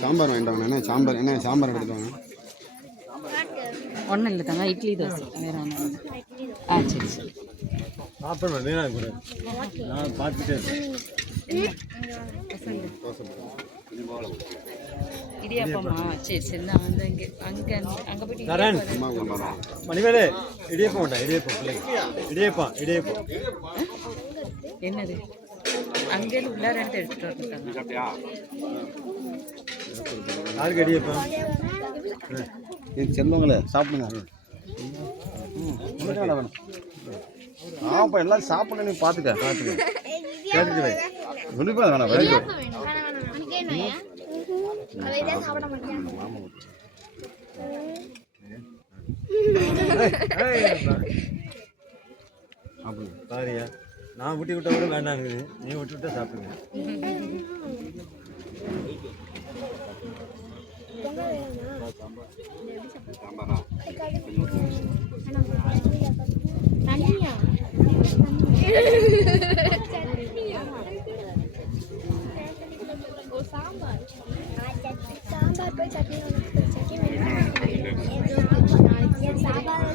சாம்பார் வாங்க. என்ன சாம்பார் என்ன சாம்பார் எடுத்துட்டு வாங்க. ஒன்றும் இல்லை தாங்க இட்லி தோசை. வேற ஒன்றும் ஆ சரி சரி. நீனா கூட நான் பார்த்துட்டே இடியாப்பமா? சரி சரி நான் வந்து இங்கே அங்கே அங்கே போயிட்டு மணிவேலு இடியப்பம் வேண்டாம் இடியப்பம் பிள்ளைங்க இடியப்பம் இடியப்பம். என்னது? அங்கே உள்ளார எடுத்து எடுத்துட்டு வந்துட்டாங்க யாருக்கு இடியப்பம் இது செல்வங்களே சாப்பிடுங்க. வேணும்? ஆப்பா எல்லாம் சாப்பிட நீ பார்த்துக்க பார்த்துக்க கேட்டுட்டு வை. வேணாம் குட் சாப்பிடுங்க சாரியா நான் ஊட்டி விட்ட கூட வேண்டாங்க நீ விட்டு விட்டா சாப்பிடுங்க. சாம்பாரா போய் சட்னி சட்னி சாம்பார்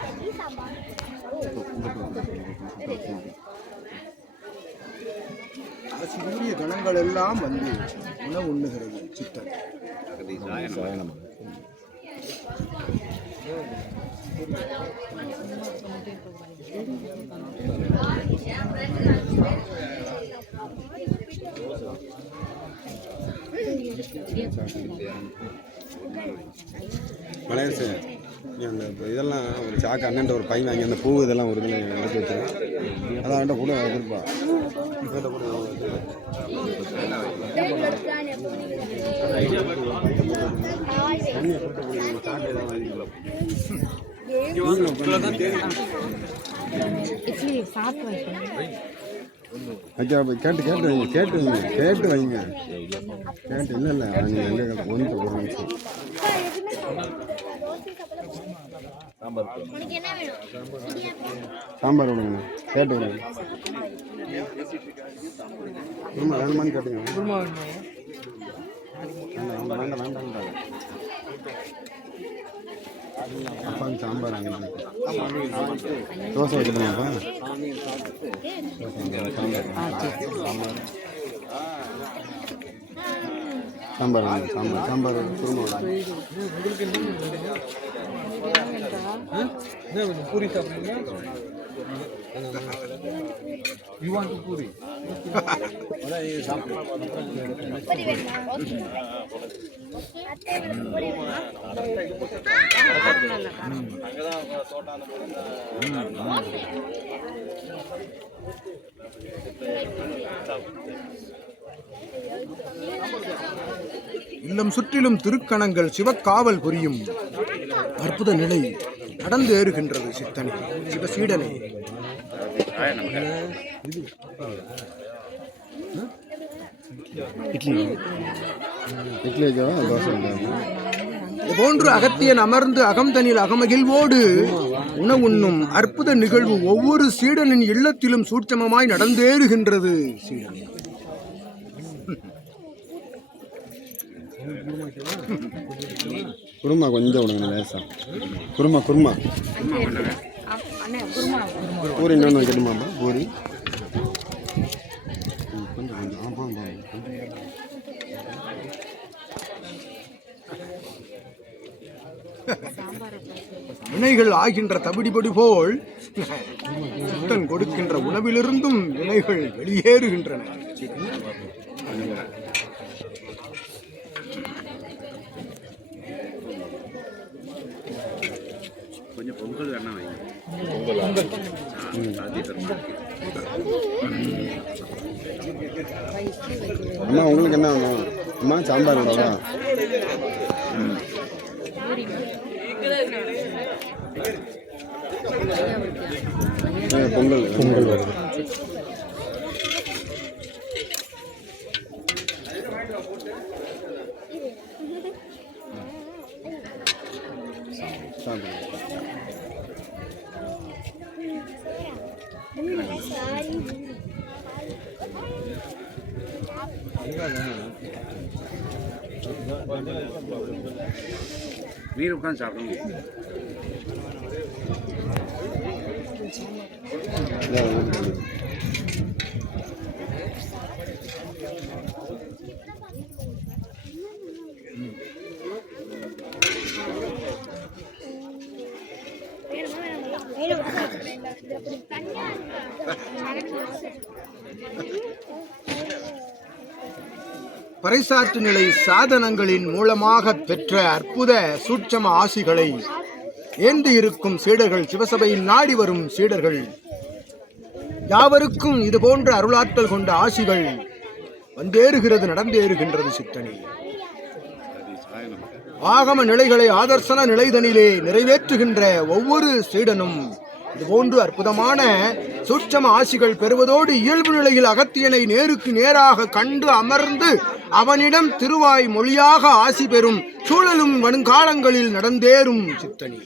சட்னி சாம்பார் சூரிய கணங்கள் எல்லாம் வந்து உணவு உண்ணுகிறது சித்தன் பழைய சார். அந்த இதெல்லாம் ஒரு சாக்கு அண்ணன் ஒரு பையன் வாங்கி அந்த பூ இதெல்லாம் ஒரு இதில் எடுத்து வச்சிருக்கேன். அதான் அவன்கிட்ட கூட கொடுப்பா. இவன்கிட்ட கூட கேட்டு கேட்டு வைங்க கேட்டு வைங்க கேட்டு வைங்க. கேட்டு இல்லை இல்லை நீங்கள் எங்கே ஒன்று ஒரு நிமிஷம் வேணும்? சாம்பார் விடுங்க கேட்டு விடுங்க குருமா வேணுமான்னு கேட்டுங்க. குருமா வேண்டாம் வேண்டாம் வேண்டாம். அப்பாவுக்கு சாம்பார் அங்கே தோசை வைக்கணுமாப்பா சாம்பார். சாம்பார் சாம்பார் சாம்பார் பூரி சாப்பிடுங்க யூ வாண்ட் பூரி இல்லம் சுற்றிலும் திருக்கணங்கள் சிவக்காவல் புரியும். அற்புத நிலை நடந்து ஏறுகின்றது சித்தனை சிவசீடனை. போன்று அகத்தியன் அமர்ந்து அகம்தனில் அகமகிழ்வோடு உணவுண்ணும் அற்புத நிகழ்வு ஒவ்வொரு சீடனின் இல்லத்திலும் சூட்சமமாய் நடந்தேறுகின்றது சீடன். குருமா கொஞ்சம் விடுங்க லேசா குருமா குருமா. பூரி இன்னொன்று வைக்கணுமாப்பா பூரி. கொஞ்சம் கொஞ்சம். ஆ வினைகள் ஆகின்ற தவிடிபடி போல் கொடுக்கின்ற உணவிலிருந்தும் வினைகள் வெளியேறுகின்றன. பொங்கல் வேணா வைங்க. அம்மா உங்களுக்கு என்ன வேணும்? அம்மா சாம்பார் வேணுமா ஆ, பொங்கல் பொங்கல் வருது. சாப்பிடுங்க சாரி வீடு உட்காந்து பறைசாற்று நிலை சாதனங்களின் மூலமாக பெற்ற அற்புத சூட்சம ஆசிகளை ஏந்தி இருக்கும் சீடர்கள் சிவசபையில் நாடி வரும் சீடர்கள் யாவருக்கும் இது போன்ற அருளாற்றல் கொண்ட ஆசிகள் வந்தேறுகிறது நடந்தேறுகின்றது சித்தனி. ஆகம நிலைகளை ஆதர்சன நிலைதனிலே நிறைவேற்றுகின்ற ஒவ்வொரு சீடனும் இதுபோன்று அற்புதமான சூட்சம ஆசிகள் பெறுவதோடு இயல்பு நிலையில் அகத்தியனை நேருக்கு நேராக கண்டு அமர்ந்து அவனிடம் திருவாய் மொழியாக ஆசி பெறும் சூழலும் வருங்காலங்களில் நடந்தேறும் சித்தனி.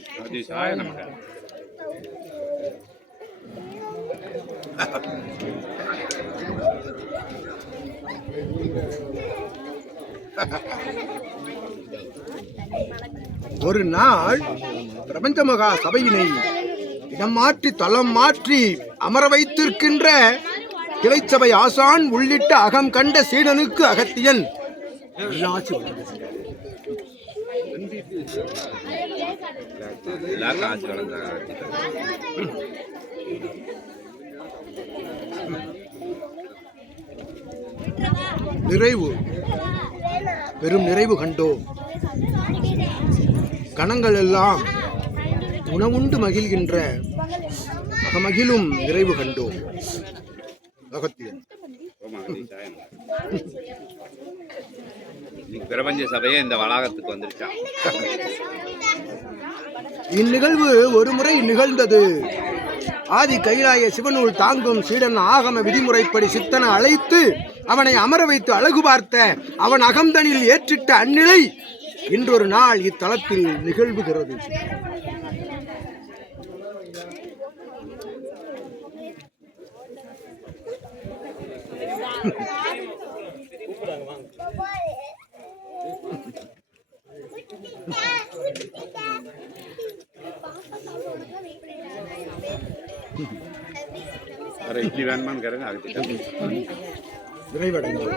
ஒரு நாள் பிரபஞ்ச மகா சபையினை இடம் மாற்றி தளம் மாற்றி அமர வைத்திருக்கின்ற கிளைச்சபை ஆசான் உள்ளிட்ட அகம் கண்ட சீடனுக்கு அகத்தியன். நிறைவு. பெரும் நிறைவு கண்டோம் கணங்கள் எல்லாம் உணவுண்டு மகிழ்கின்ற மகிழும் நிறைவு கண்டோம் பிரபஞ்ச சபையே இந்த வளாகத்துக்கு வந்துருச்சான் இந்நிகழ்வு ஒருமுறை நிகழ்ந்தது. ஆதி கைலாய சிவனூல் தாங்கும் சீடன் ஆகம விதிமுறைப்படி சித்தனை அழைத்து அவனை அமர வைத்து அழகு பார்த்த அவன் அகம்தனில் ஏற்றிட்ட அந்நிலை இன்றொரு நாள் இத்தலத்தில் நிகழ்வுகிறது. வேற இட்லி வேணுமான்னு கேளுங்க அதுக்கு நிறைவடைந்தது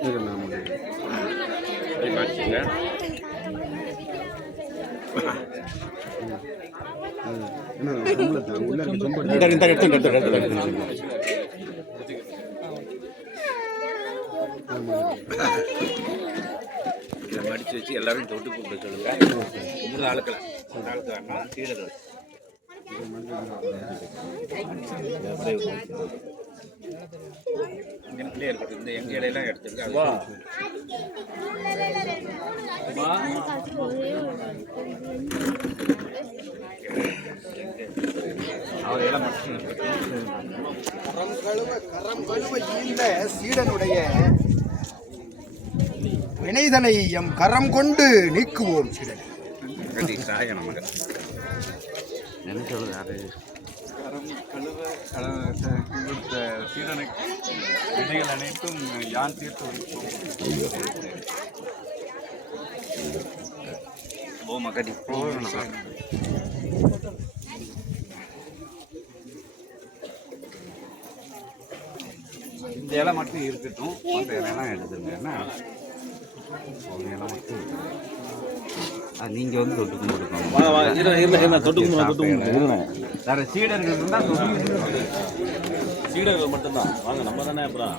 இது நாம மடிச்சு வச்சு எல்லாரும் தொட்டு கூப்பிட சொல்லுங்க. மூணு ஆளுக்களை மூணு ஆளுக்கு வேணாம் கீழே எனக்குள்ளே இருக்குது இந்த எங்க இலையெல்லாம் எடுத்துருக்கு மட்டும் கரம் கழுவ கரம் கழுவ ஈந்த சீடனுடைய வினைதனை எம் கரம் கொண்டு நீக்குவோம் சீடன் சாய நமக்கு என்ன சொல்லுது கழுவ கொடுத்த சீடனுக்கு வினைகள் அனைத்தும் யான் தீர்த்து வைப்போம் ஓ மகடி இந்த இலை மட்டும் இருக்கட்டும் அந்த இலையெல்லாம் எடுத்துருங்க என்ன ஒரு நீங்க வந்து தொட்டு கும்பிட்டுக்கோங்க தொட்டுக்கும் கும்பிட்டு வேற சீடர்கள் இருந்தால் சீடர்கள் மட்டும்தான். வாங்க நம்ம தானே அப்புறம்.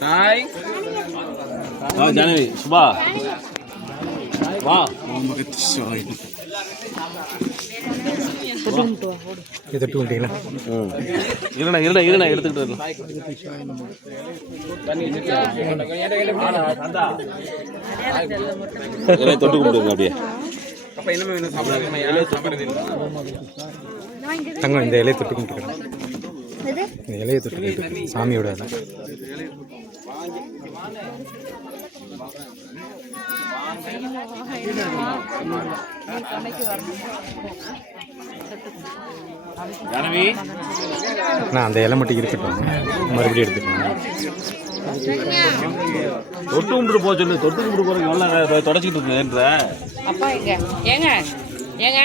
தாய். வா ஜானவி சுபா. வா. இருண்ணா இருண்ணா இருண்ணா எடுத்துக்கிட்டு தொட்டு கும்பிடுங்க அப்படியே? அப்ப என்ன வேணும் சாப்பிடுறது யாரும் சாப்பிடுறது இல்லை. தங்கம் இந்த இலையை தொட்டு கும்பிட்டுக்கிறேன் எது? இந்த இலையை தொட்டு சாமியோட இலை. ஜானவி. நான் அந்த இலை மட்டும் இருக்கட்டும் மறுபடியும் எடுத்துக்கலாம் தொட்டு கும்பிட்டு போக சொல்லு. தொட்டு கும்பிட்டு போறதுக்கு எவ்வளோ தொடச்சிக்கிட்டு இருக்குன்ற அப்பா எங்க ஏங்க? ஏங்க?